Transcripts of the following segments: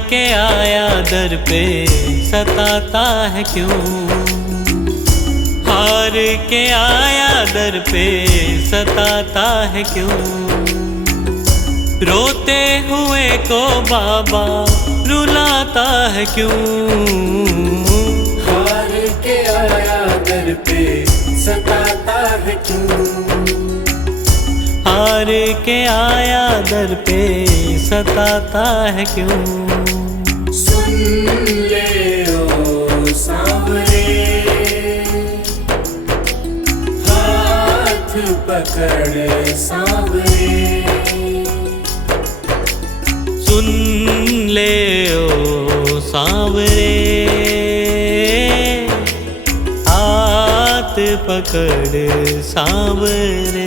के आया दर पे सताता है क्यों, हार के आया दर पे सताता है क्यों। रोते हुए को बाबा रुलाता है क्यों, हार के आया दर पे सताता है क्यों। हार के आया दर पे सताता है क्यों। सुन ले ओ सांवरे, हाथ पकड़ सांवरे। सुन ले ओ सांवरे, हाथ पकड़ सांवरे।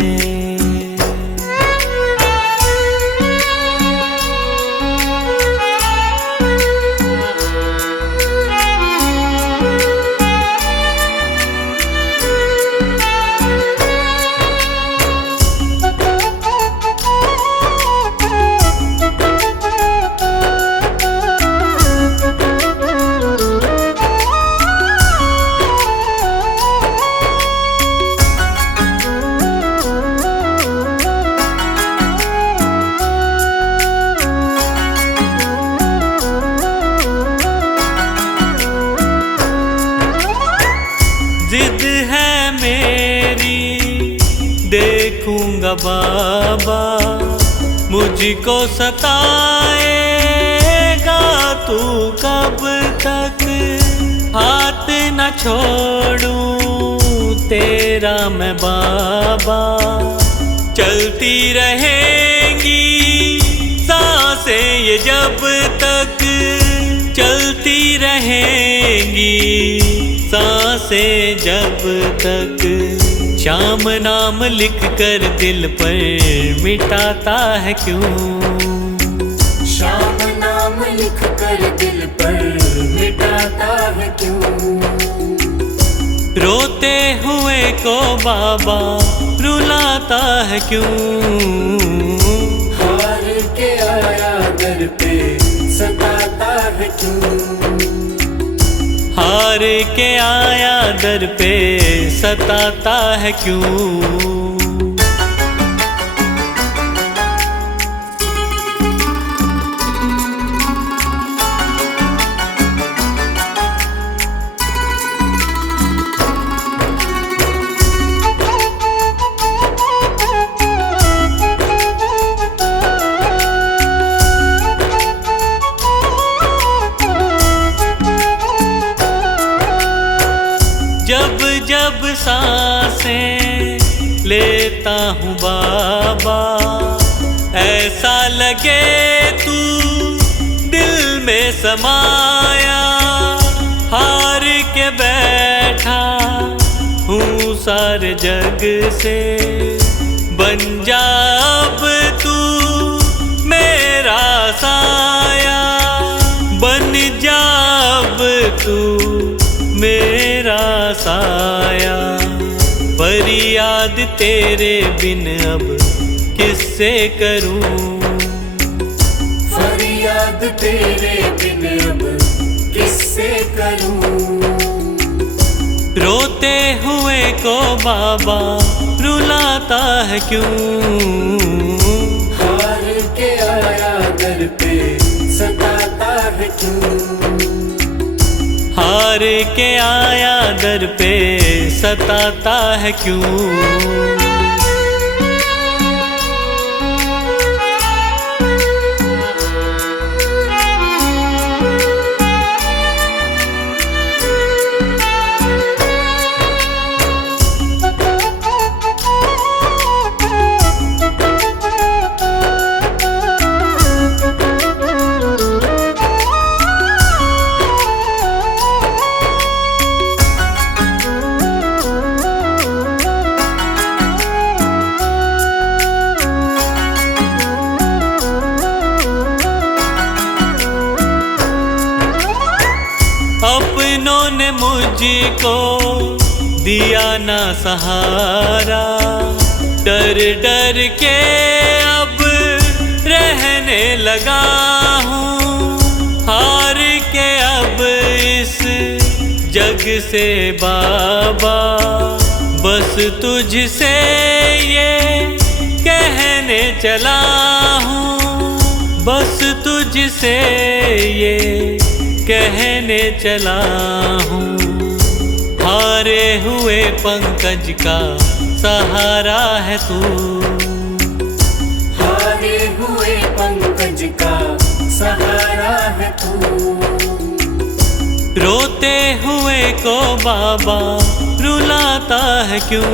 जिद है मेरी देखूंगा बाबा, मुझको सताएगा तू कब तक। हाथ न छोड़ूं तेरा मैं बाबा, चलती रहेंगी सांसें ये जब तक, चलती रहेंगी सांसें जब तक। श्याम नाम लिख कर दिल पर मिटाता है क्यों, श्याम नाम लिख कर दिल पर मिटाता है क्यों। रोते हुए को बाबा रुलाता है क्यों, हार के आया दर पे सताता है क्यों। हार के आया दर पे सताता है क्यों। जब जब सांसें लेता हूँ बाबा, ऐसा लगे तू दिल में समाया। हार के बैठा हूँ सारे जग से, बन जा अब तू मेरा साया। बन जा अब तू मेरा साया, फरियाद तेरे बिन अब किससे करूं, फरियाद तेरे बिन अब किससे करूं। रोते हुए को बाबा रुलाता है क्यों, हार के आया दर पे सताता है क्यों। हार के आया दर पे सताता है क्यों। अपनों ने मुझको दिया ना सहारा, डर डर के अब रहने लगा हूँ। जग से बाबा बस तुझसे ये कहने चला हूँ, बस तुझसे ये कहने चला हूँ। हारे हुए पंकज का सहारा है तू, हारे हुए पंकज का सहारा है तू। रोते हुए को बाबा रुलाता है क्यों?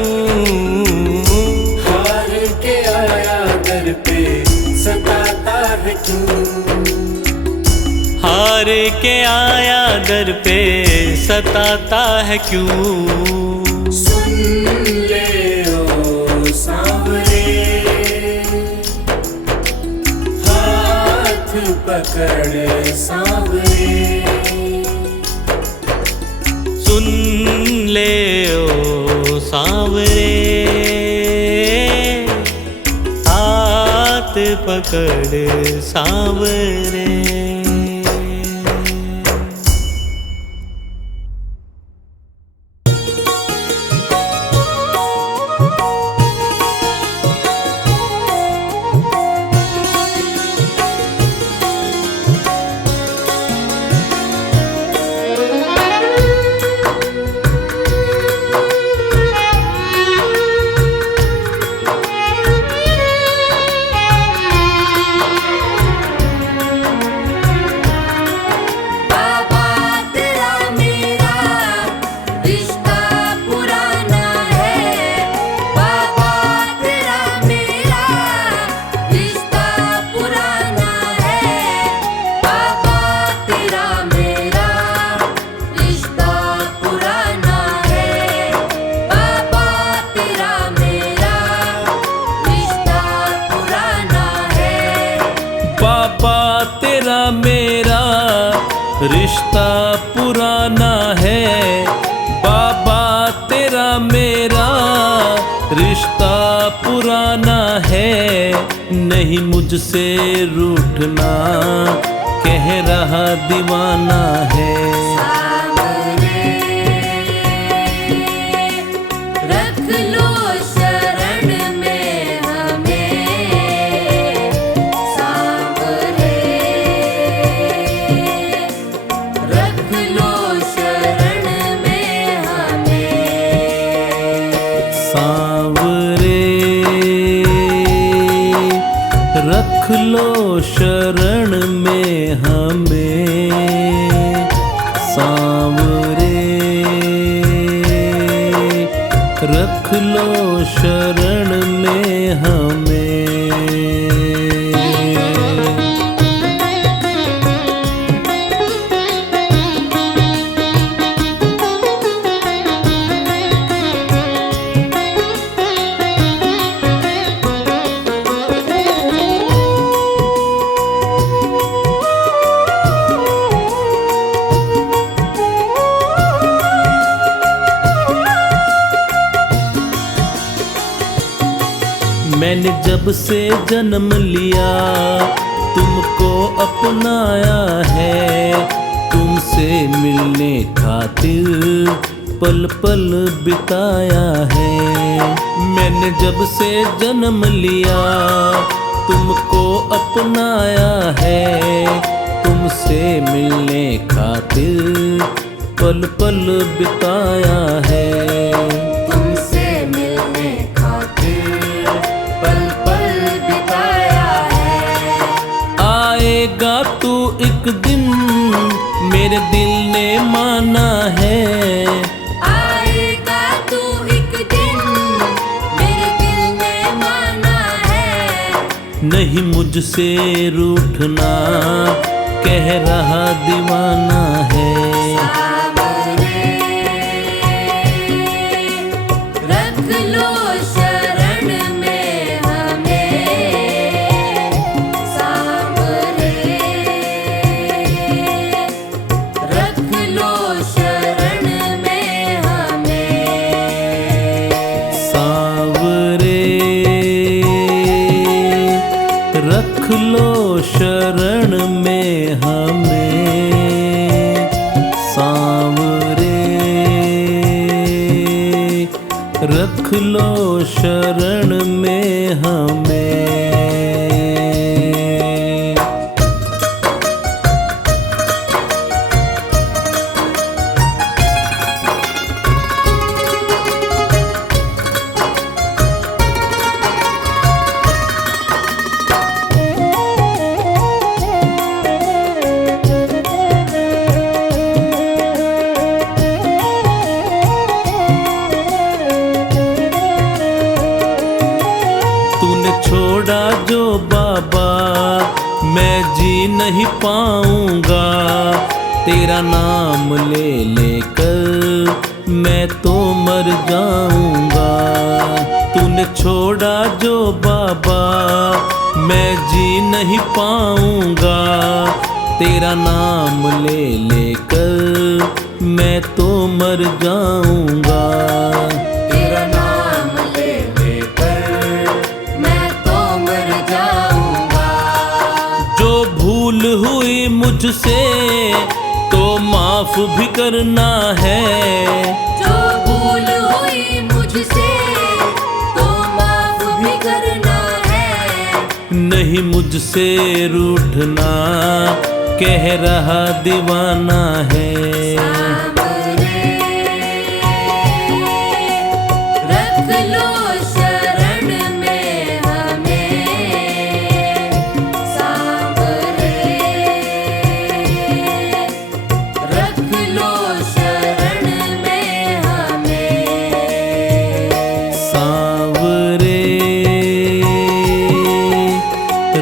हार के आया दर पे सताता है क्यों? हार के आया दर पे सताता है क्यों? सुन ले ओ सांवरे, हाथ पकड़ सांवरे। सुन ले ओ सांवरे, हाथ पकड़ सांवरे। रिश्ता पुराना है बाबा, तेरा मेरा रिश्ता पुराना है। नहीं मुझसे रूठना कह रहा दीवाना है। रख लो शरण में हमें सांवरे, रख लो शरण में हमें। मैंने जब से जन्म लिया तुमको अपनाया है, तुमसे मिलने खातिर पल पल बिताया है। मैंने जब से जन्म लिया तुमको अपनाया है, तुमसे मिलने खातिर पल पल बिताया है। आएगा तू एक दिन मेरे दिल ने माना है, आएगा तू एक दिन मेरे दिल ने माना है। नहीं मुझसे रूठना कह रहा दीवाना है। रख लो शरण में हमें सांवरे, रख लो शरण में हमें सांवरे, रख लो शरण में हमें रख लो शरण में हमें। छोड़ा जो बाबा मैं जी नहीं पाऊंगा, तेरा नाम ले लेकर मैं तो मर जाऊंगा। तूने छोड़ा जो बाबा मैं जी नहीं पाऊंगा, तेरा नाम ले लेकर मैं तो मर जाऊंगा। तेरा नाम ले लेकर मैं तो मर जाऊंगा। जो भूल हुई मुझसे तो माफ भी करना है, जो भूल हुई मुझसे तो माफ भी करना है। नहीं मुझसे रूठना कह रहा दीवाना है। रख लो शरण में हमें सांवरे, रख लो शरण में हमें सांवरे,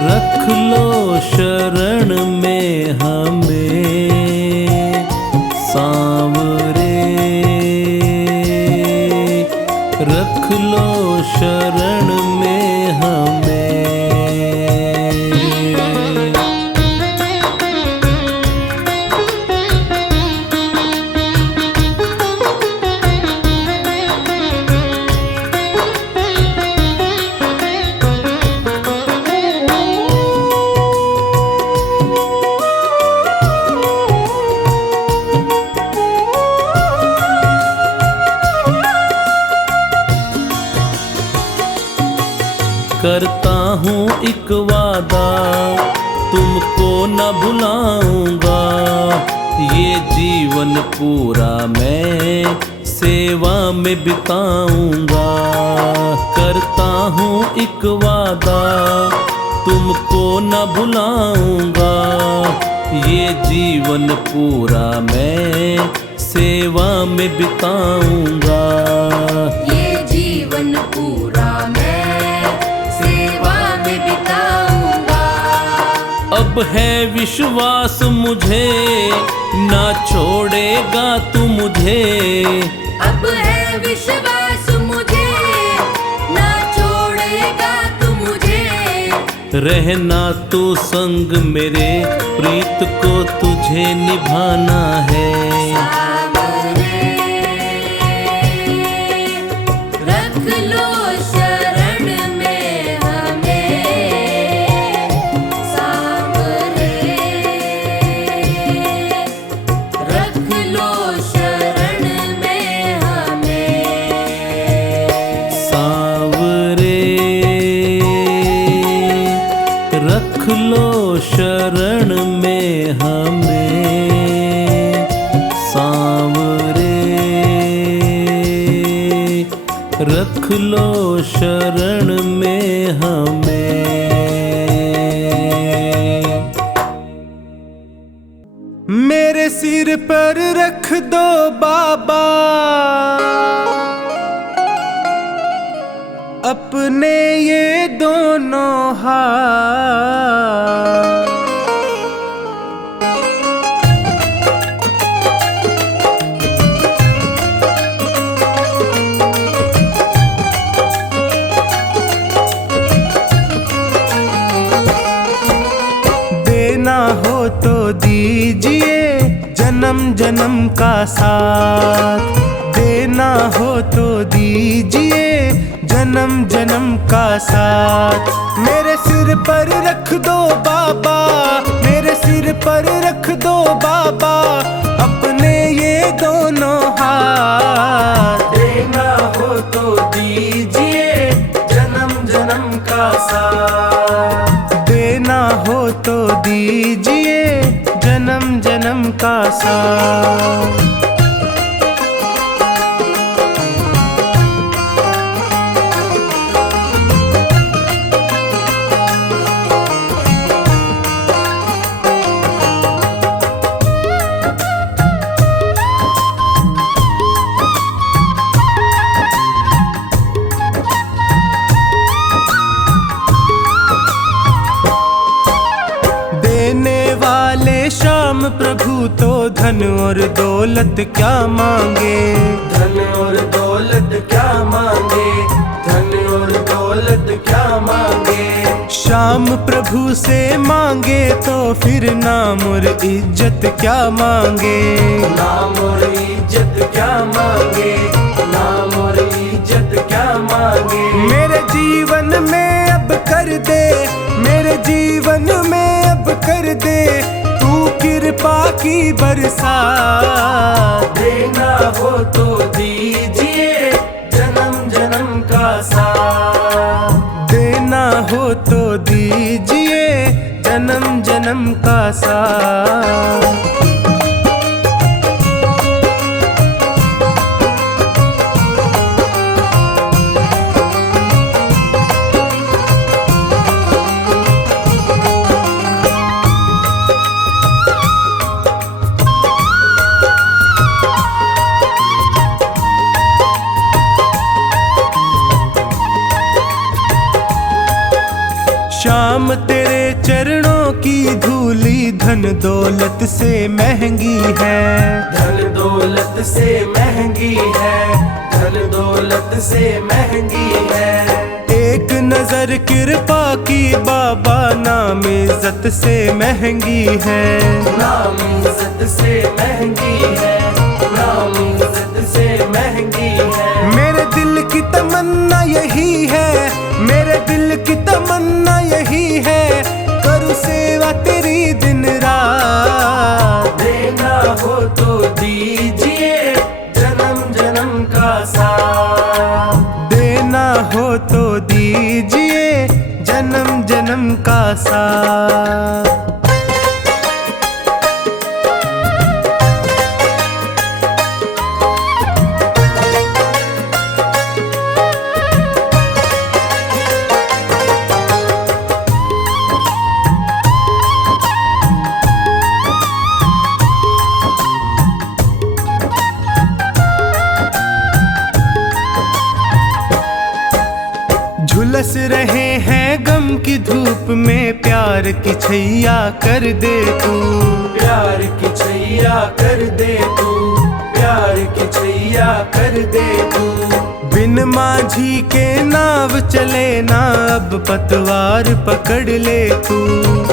रख लो शरण में हमें सांवरे, रख लो शरण में हमें। करता हूँ एक वादा तुमको न भुलाऊंगा, ये जीवन पूरा मैं सेवा में बिताऊंगा। करता हूँ एक वादा तुमको न भुलाऊंगा, ये जीवन पूरा मैं सेवा में बिताऊंगा। ये जीवन पूरा मैं सेवा में बिताऊंगा। अब है विश्वास मुझे ना छोड़ेगा तू मुझे, अब है विश्वास मुझे ना छोड़ेगा तू मुझे। रहना तू संग मेरे प्रीत को तुझे निभाना है। सांवरे, रख लो शरण में हमें सांवरे, रख लो शरण में हमें सांवरे, रख लो शरण में हमें सांवरे, रख लो शरण में हमें। मेरे सिर पर रख दो बाबा अपने ये दोनों हाथ। देना हो तो दीजिए जन्म जन्म का साथ, देना हो तो दीजिए जन्म जन्म का साथ। मेरे सिर पर रख दो बाबा, मेरे सिर पर रख दो बाबा अपने ये दोनों हाथ। देना हो तो साथ। देने वाले श्याम प्रभु तो धन और दौलत क्या मांगे, धन और दौलत क्या मांगे, धन और दौलत क्या मांगे। श्याम प्रभु से मांगे तो फिर नाम और इज्जत क्या मांगे, नाम और इज्जत क्या मांगे, नाम और इज्जत क्या मांगे। मेरे जीवन में अब कर दे, मेरे जीवन में अब कर दे तू कृपा की बरसात। देना हो तो दीजिए जन्म जन्म का साथ, देना हो तो दीजिए जन्म जन्म का साथ। श्याम तेरे चरणों की धूली धन दौलत से महंगी है, धन दौलत से महंगी है, धन दौलत से महंगी है। एक नजर कृपा की बाबा नाम इज्जत से महंगी है, नाम इज्जत से महंगी है, नाम इज्जत से महंगी है। मेरे दिल की तमन्ना यही है, मेरे दिल की तमन्ना यही है करूँ सेवा तेरी दिन रात। देना हो तो दीजिए जन्म जन्म का साथ, देना हो तो दीजिए जन्म जन्म का साथ। झुलस रहे हैं गम की धूप में प्यार की छैया कर दे तू, प्यार की छैया कर दे तू, प्यार की छैया कर दे तू। बिन माझी के नाव चले ना अब पतवार पकड़ ले तू,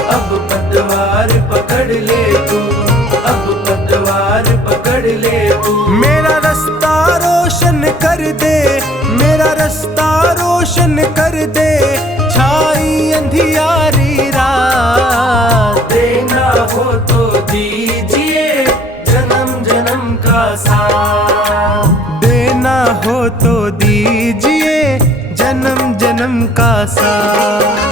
अब पतवार पकड़ ले तू, अब पतवार पकड़ ले तू। मेरा रास्ता रोशन कर दे, मेरा रास्ता रोशन कर दे छाई अंधियारी रात। देना हो तो दीजिए जन्म जन्म का साथ, देना हो तो दीजिए जन्म जन्म का साथ।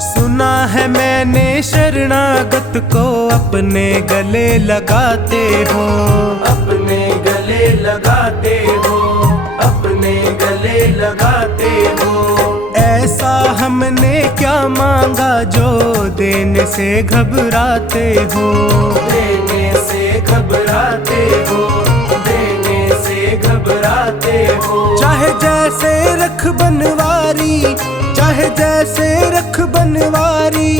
सुना है मैंने शरणागत को अपने गले लगाते हो, अपने गले लगाते हो, अपने गले लगाते हो। ऐसा हमने क्या मांगा जो देने से घबराते हो, देने से घबराते हो, देने से घबराते हो। चाहे जैसे रख बनवारी, चाहे जैसे रख बनवारी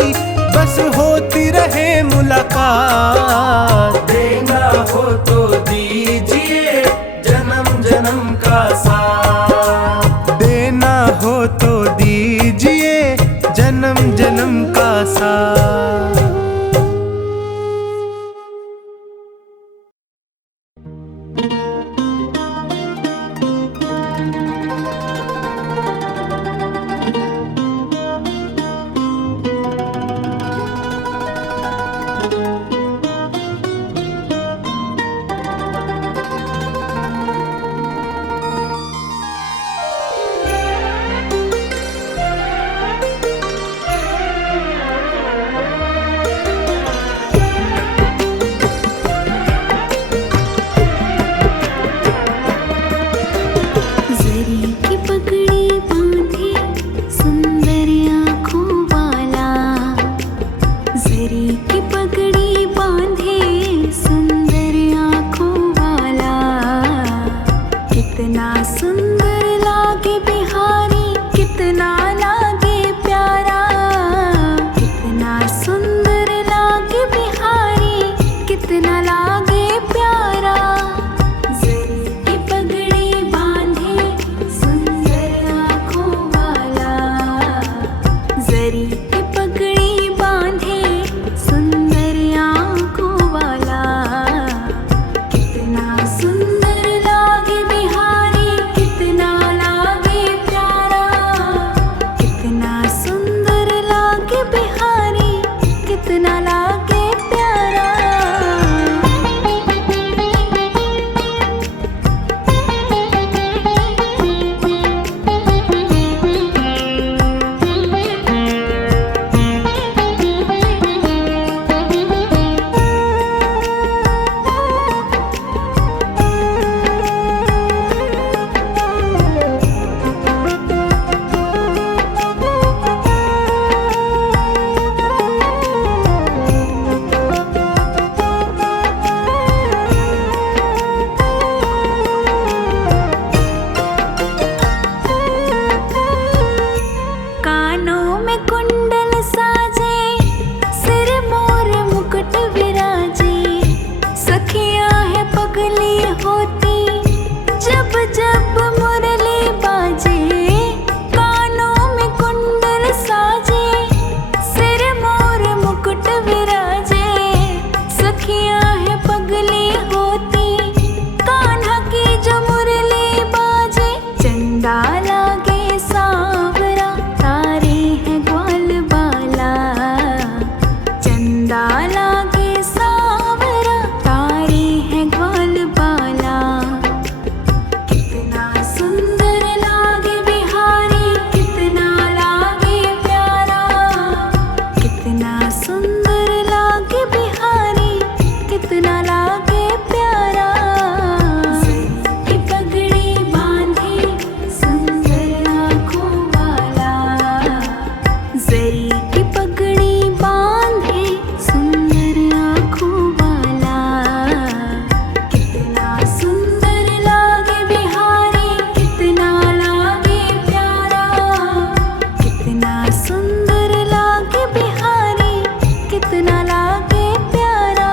बस होती रहे मुलाकात। देना हो तो दीजिए जन्म जन्म का साथ, देना हो तो दीजिए जन्म जन्म का साथ। जरी की पगड़ी बांधे सुंदर आंखों वाला, कितना सुंदर लागे बिहारी, कितना लागे प्यारा, कितना सुंदर लागे बिहारी, कितना लागे प्यारा। कानों में कुंडल साजे, सिर मोर मुकुट विराजे, सखियां है पगली होती जब जब मुरली बाजे। कानों में कुंडल साजे, सिर मोर मुकुट विराजे, सखियां है पगली होती कान्हा की जो मुरली बाजे। चंदा लागे सांवरा, तारे हैं ग्वाल बाला, चंदा लागे सांवरा, तारे हैं ग्वाल बाला। कितना सुंदर लागे बिहारी, कितना लागे प्यारा, कितना सुंदर लागे बिहारी, कितना लागे प्यारा। की पगड़ी बांधे सुंदर आँखों वाला, जरी की पगड़ी बांधे सुंदर आँखों वाला, कितना सुंदर लागे बिहारी, कितना लागे प्यारा, कितना सुंदर लागे बिहारी, कितना लागे प्यारा।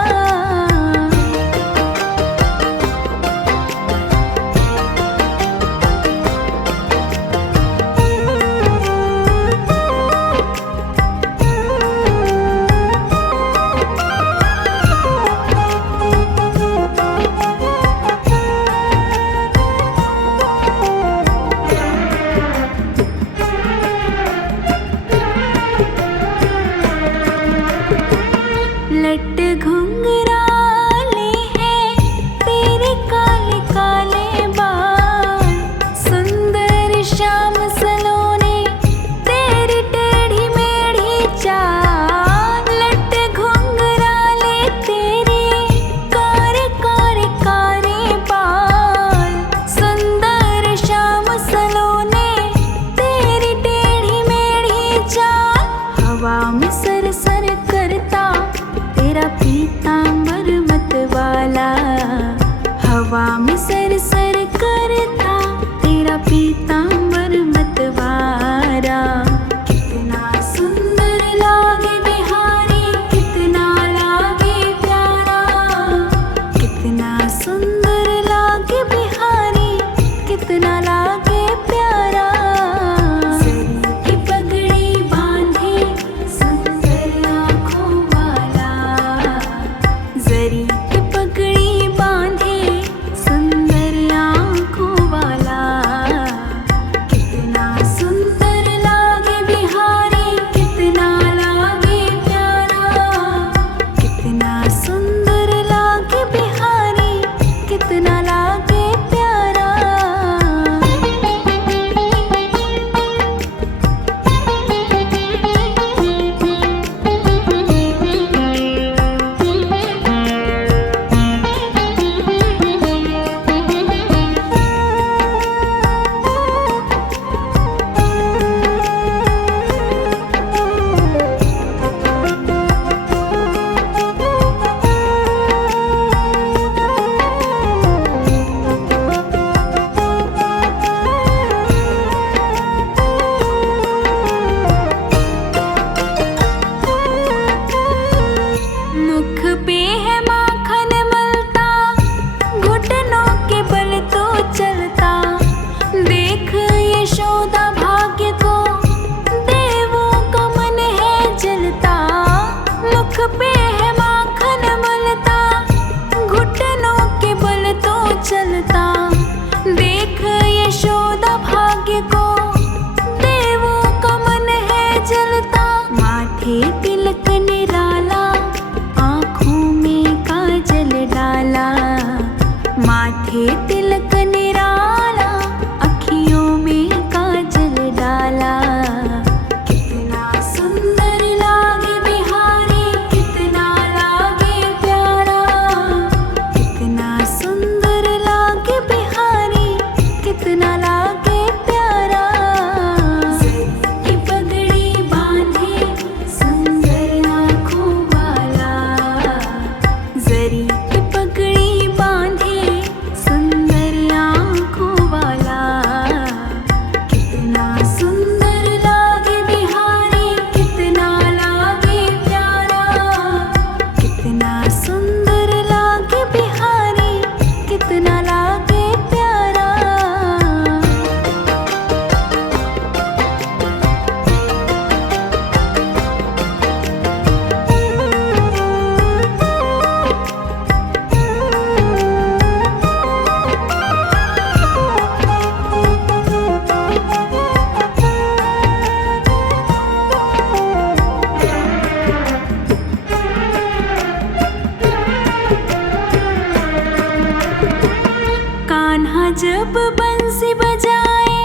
जब बंसी बजाए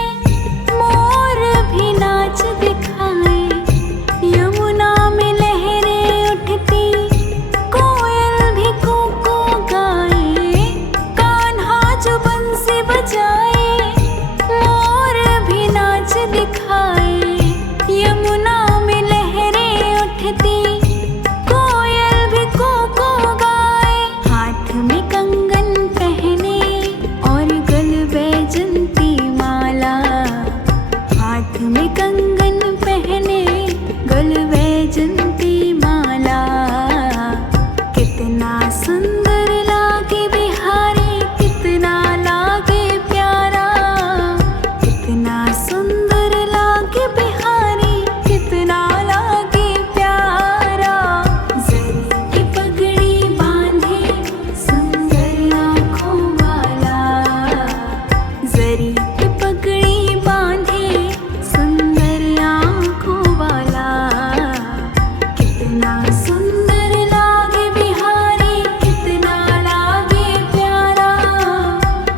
मोर भी नाच दिखाए, यमुना में लहरें उठती कोयल भी कूकू गाए। कान्हा जो बंसी बजाए मोर भी नाच दिखाए, यमुना में लहरें उठती कोयल भी कूकू गाए। हाथ में कंगन पहने और गल बैजंती माला, हाथ में कंगन पहने गल बैजंती माला। कितना सुंदर लागे बिहारी, कितना लागे प्यारा, कितना सुंदर लागे बिहारी, कितना लागे प्यारा। जरी की पगड़ी बांधे सुंदर आँखों वाला, जरी की पगड़ी बांधे सुंदर आँखों वाला। कितना सुंदर लागे बिहारी, कितना लागे प्यारा,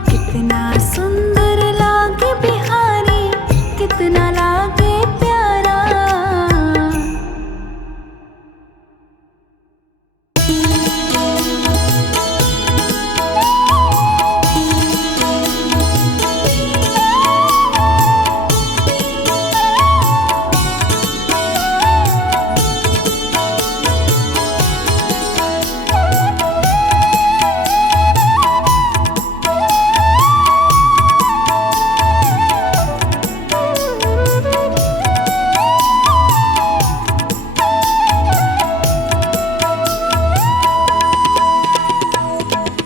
कितना सुंदर लागे बिहारी, कितना लागे प्यारा।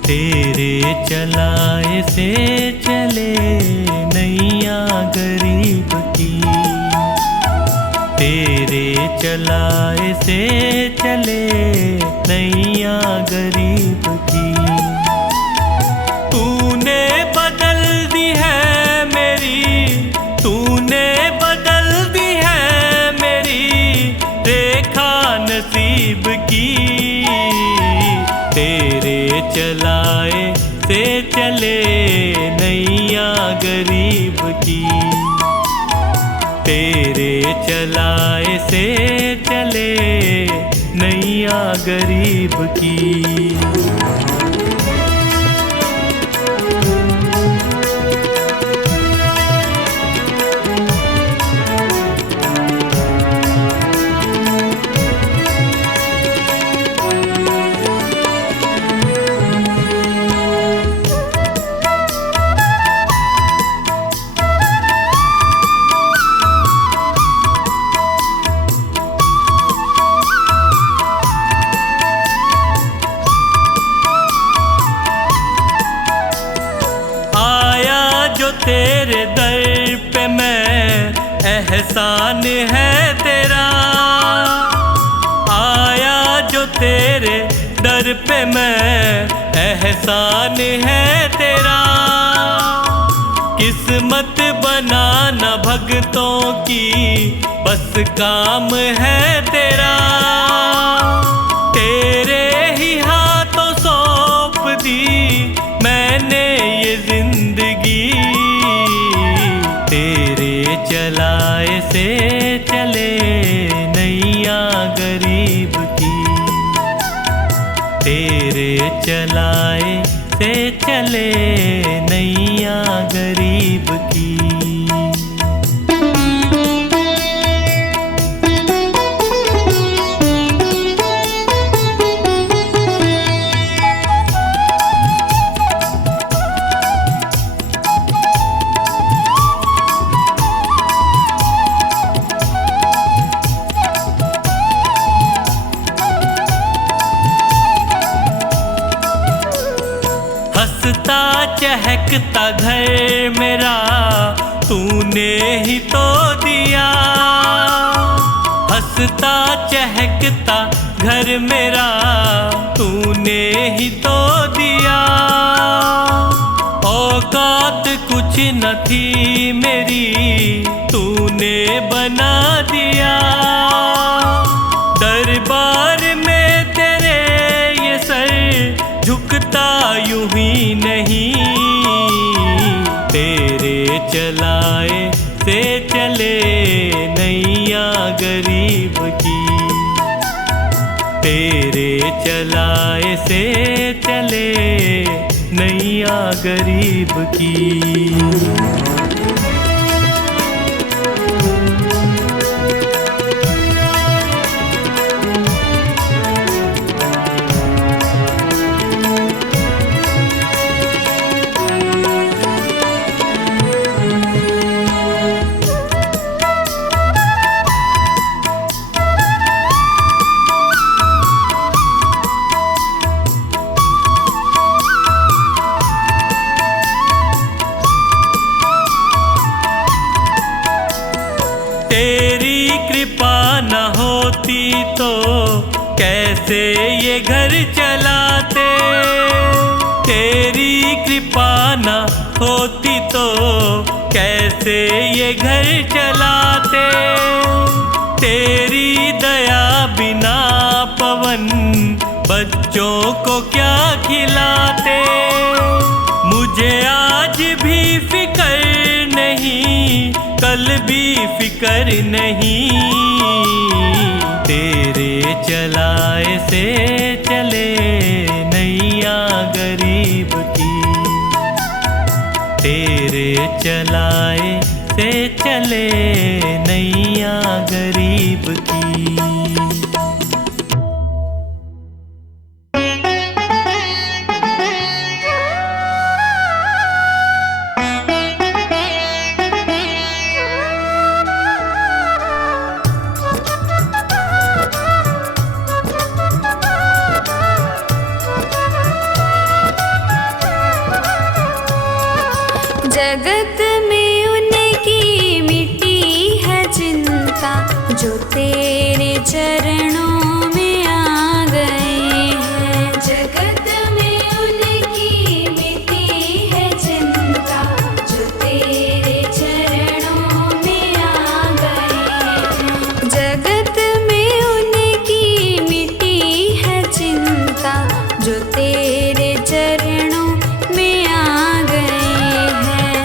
तेरे चलाए से चले नैया गरीब की, तेरे चलाए से चले नैया गरीब की। तूने बदल दी है मेरी, तूने बदल दी है मेरी रेखा नसीब की। तेरे चलाए से चले नैया गरीब की, तेरे चलाए से चले नैया गरीब की। तेरे दर पे मैं एहसान है तेरा, आया जो तेरे दर पे मैं एहसान है तेरा। किस्मत बनाना भगतों की बस काम है तेरा, तेरे ही हाथों सौंप दी मैंने ये जिंदगी। तेरे चलाए से चले नैया गरीब की, तेरे चलाए से चले नैया गरीब की। हंसता चहकता घर मेरा तूने ही तो दिया, हंसता चहकता घर मेरा तूने ही तो दिया। औकात कुछ न थी मेरी तूने बना दिया, दरबार में तेरे ये सर झुकता यूं ही नहीं। गरीब की। तेरे चलाए से चले नैया गरीब की। तेरी कृपा न होती तो कैसे ये घर चलाते। तेरी कृपा न होती तो कैसे ये घर चलाते। तेरी दया बिना पवन बच्चों को क्या खिलाते। मुझे आज भी फिक्र नहीं, कल भी फिक्र नहीं। तेरे चलाए से चले नैया गरीब की। तेरे चलाए से चले नैया गरीब की। जगत में उनकी मिटी है चिंता, जो तेरे चरणों में आ गए हैं। जगत में उनकी मिटी है चिंता, जो तेरे चरणों में आ गए हैं। जगत में उनकी मिटी है चिंता, जो तेरे चरणों में आ गए हैं।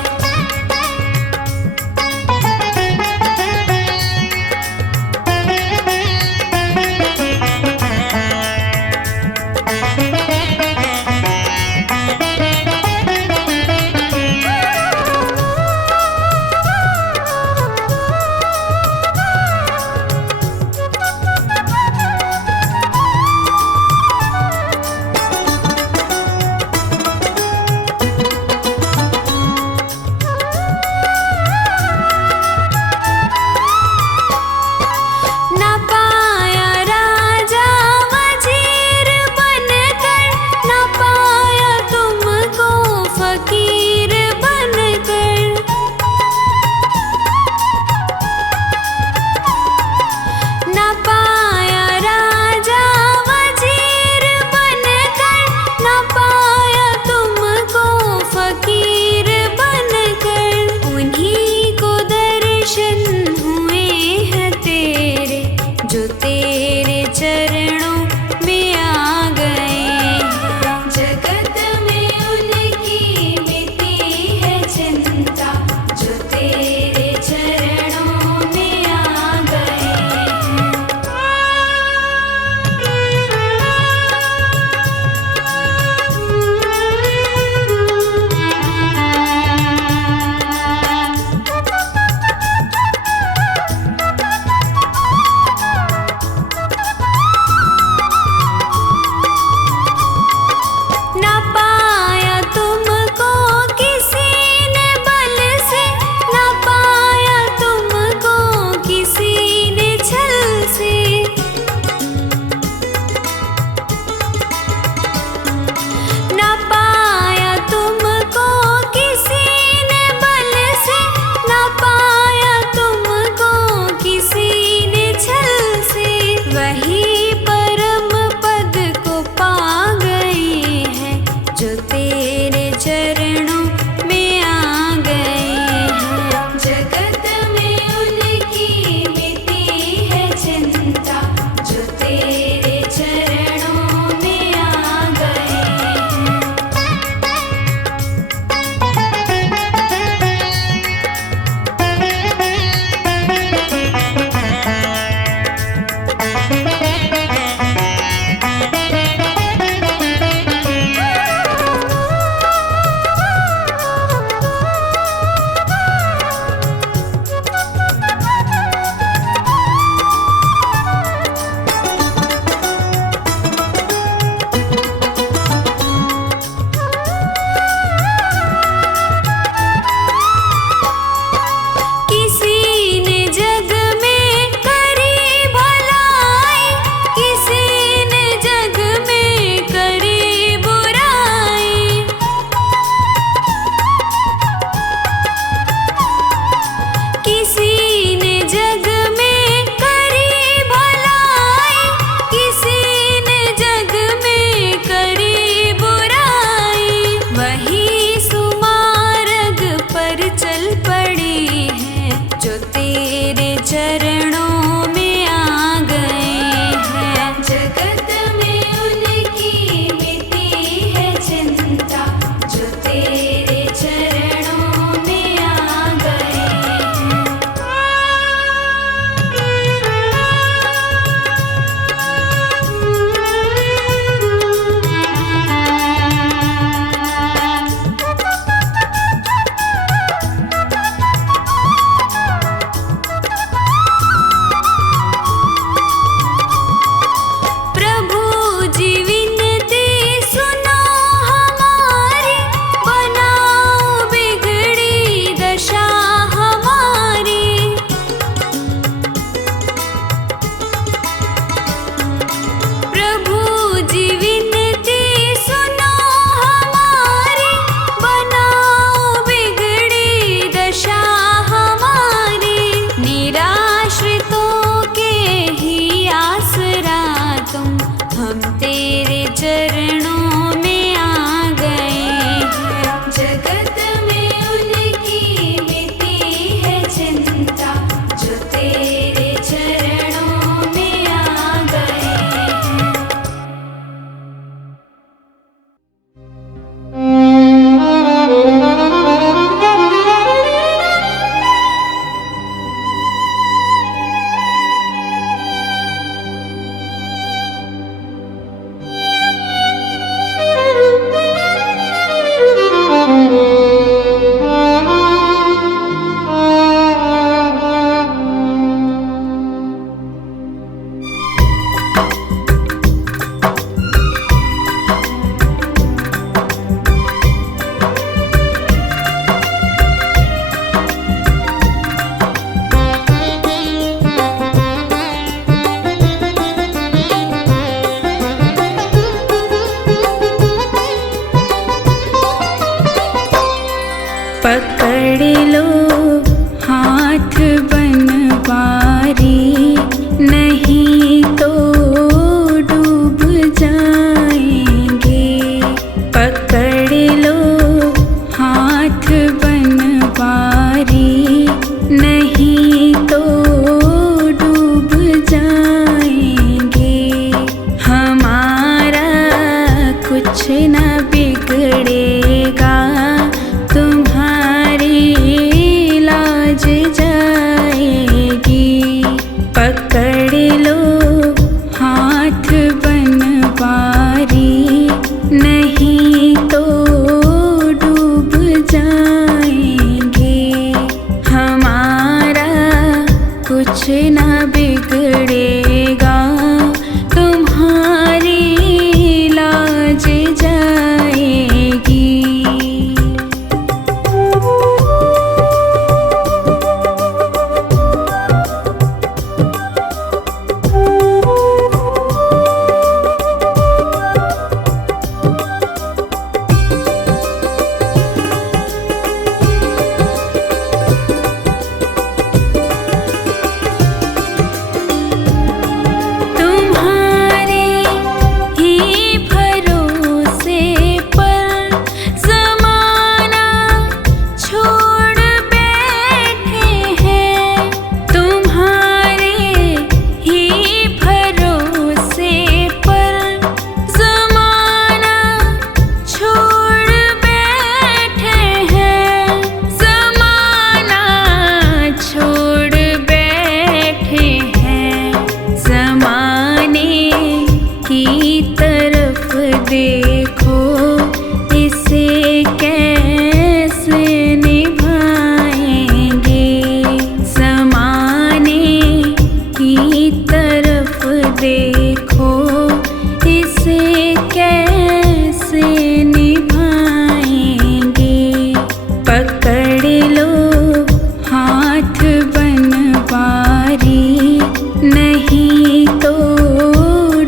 नहीं तो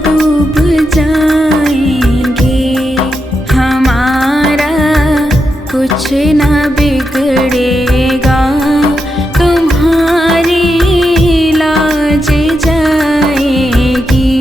डूब जाएंगे। हमारा कुछ ना बिगड़ेगा, तुम्हारी लाज जाएगी।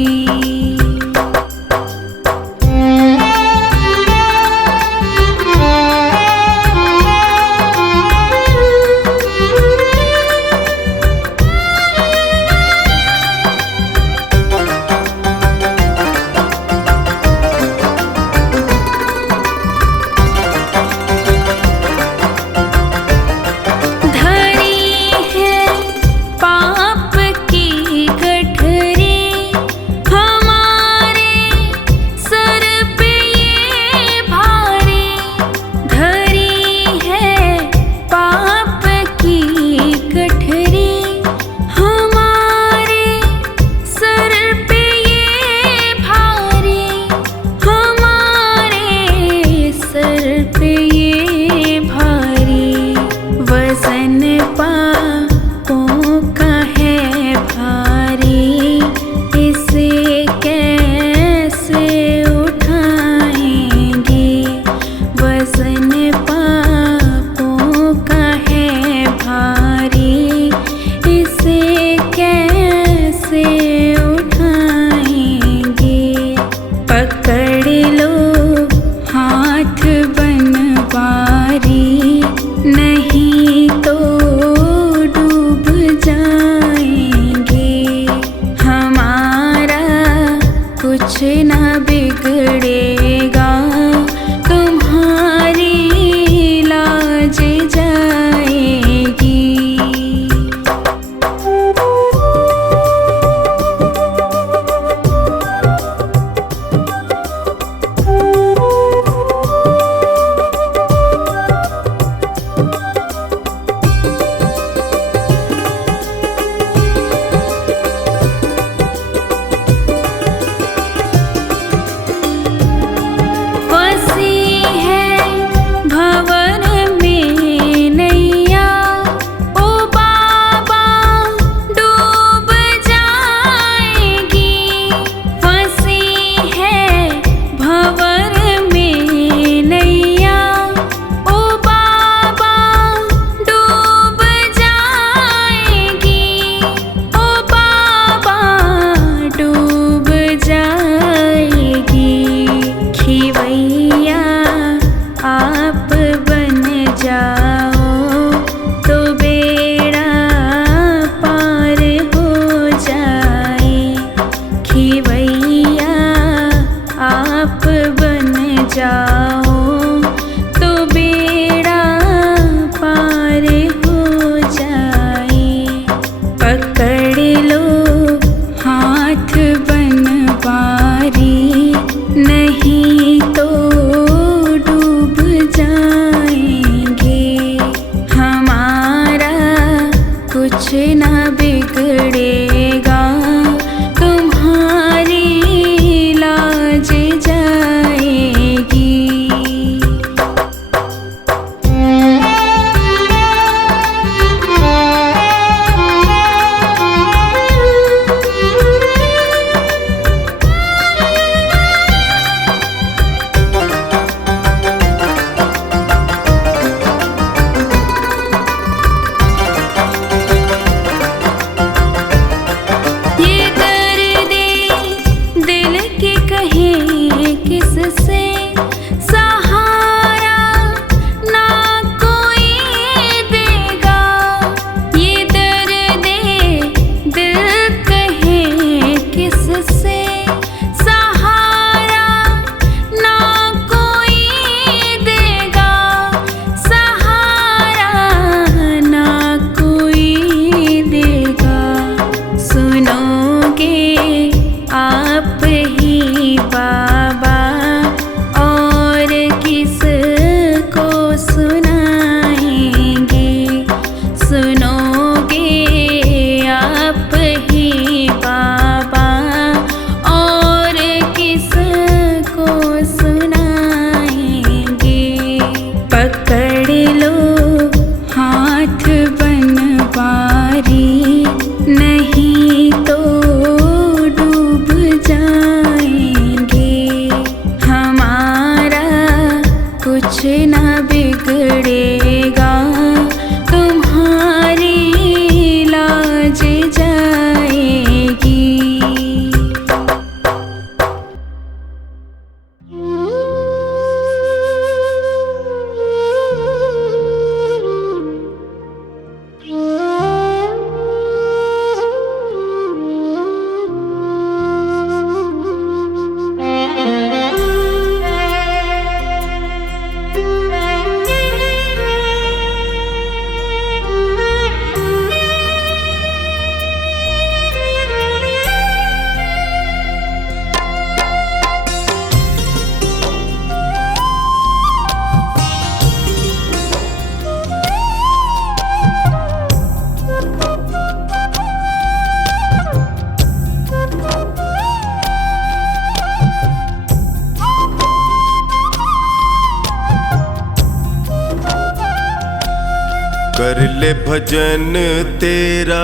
कर ले भजन तेरा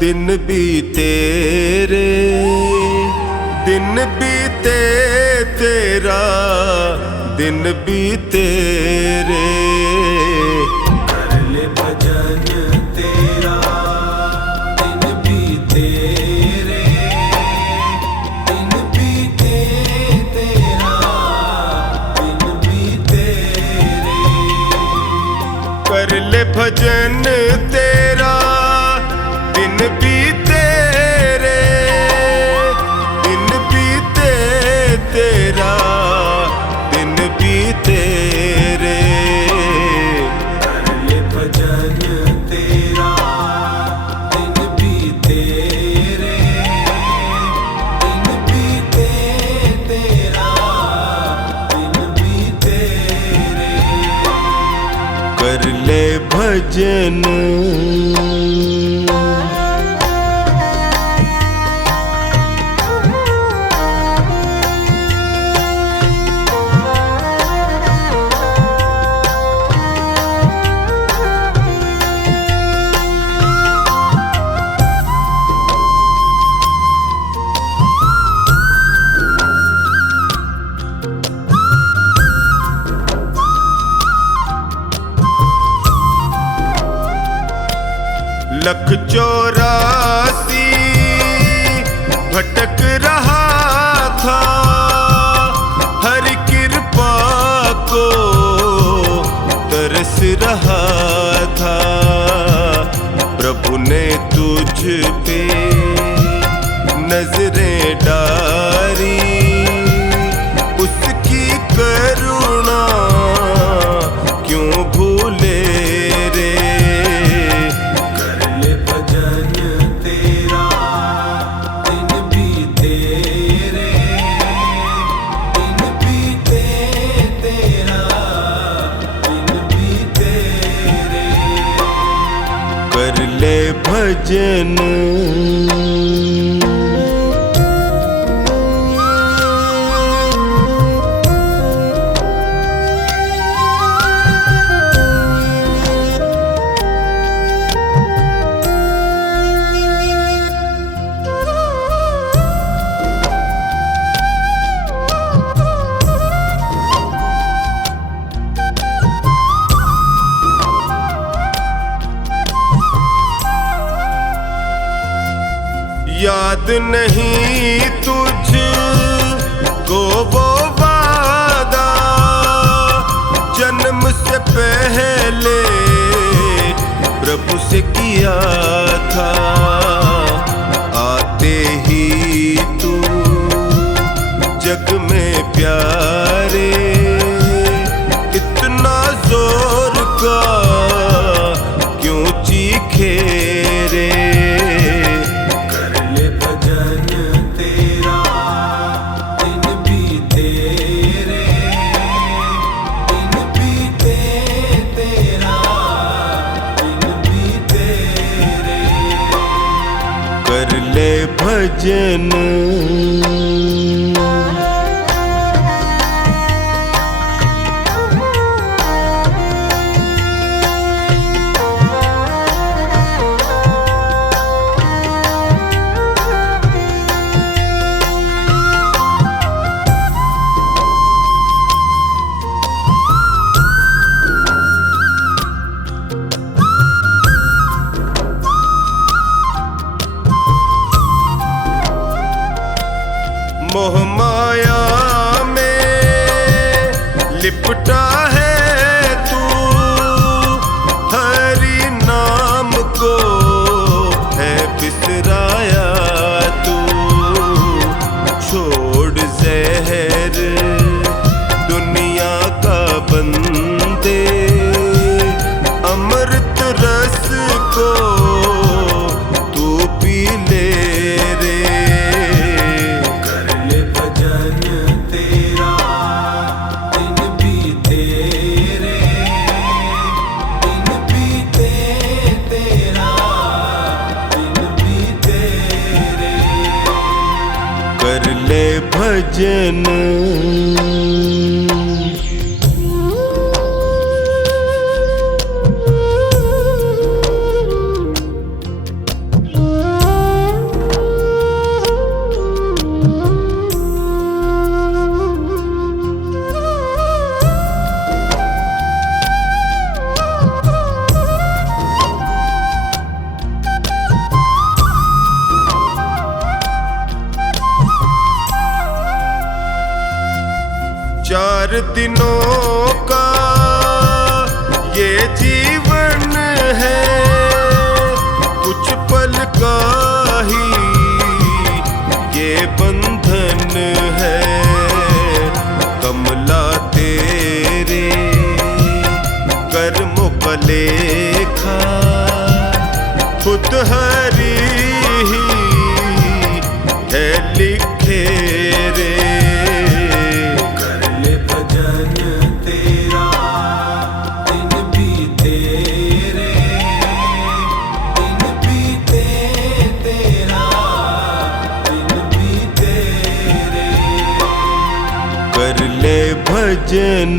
दिन बीते रे, दिन बीते तेरा दिन बीते रे। कर ले भजन तेरा दिन बीते रे, दिन बीते तेरा दिन बीते रे। कर ले भजन तेरा दिन बीते रे, दिन बीते तेरा दिन बीते रे। कर ले भजन तेरा दिन बीते रे, दिन बीते तेरा दिन बीते रे। कर ले भजन लख 84 भटक रहा था, हर कृपा को तरस रहा था। प्रभु ने तुझ पे नजरें डाली, उसकी करुणा क्यों भूले रे। कर ले भजन तेरा दिन बीते रे, दिन बीते तेरा दिन बीते रे। कर ले भजन याद नहीं तुझ को वो वादा, जन्म से पहले प्रभु से किया था। आते ही तू जग में प्यारे, इतना जोर का क्यों चीखे रे। कर ले भजन तेरा दिन बीते रे, दिन बीते तेरा दिन बीते रे। कर ले भजन मोह माया में लिपटा है तू, हरि नाम को है बिसराया तू। छोड़ जहर दुनिया का बंदे, अमृत रस को तू पी ले रे। कर ले भजन तेरा दिन बीते रे, दिन बीते तेरा दिन बीते रे। कर ले भजन चार दिनों का ये जीवन है, कुछ पल का ही ये बंधन है। कमला तेरे कर्मों का लेखा खुद हरी ही है लिखे रे। कर ले भजन तेरा दिन बीते रे, दिन बीते तेरा दिन बीते रे। कर ले भजन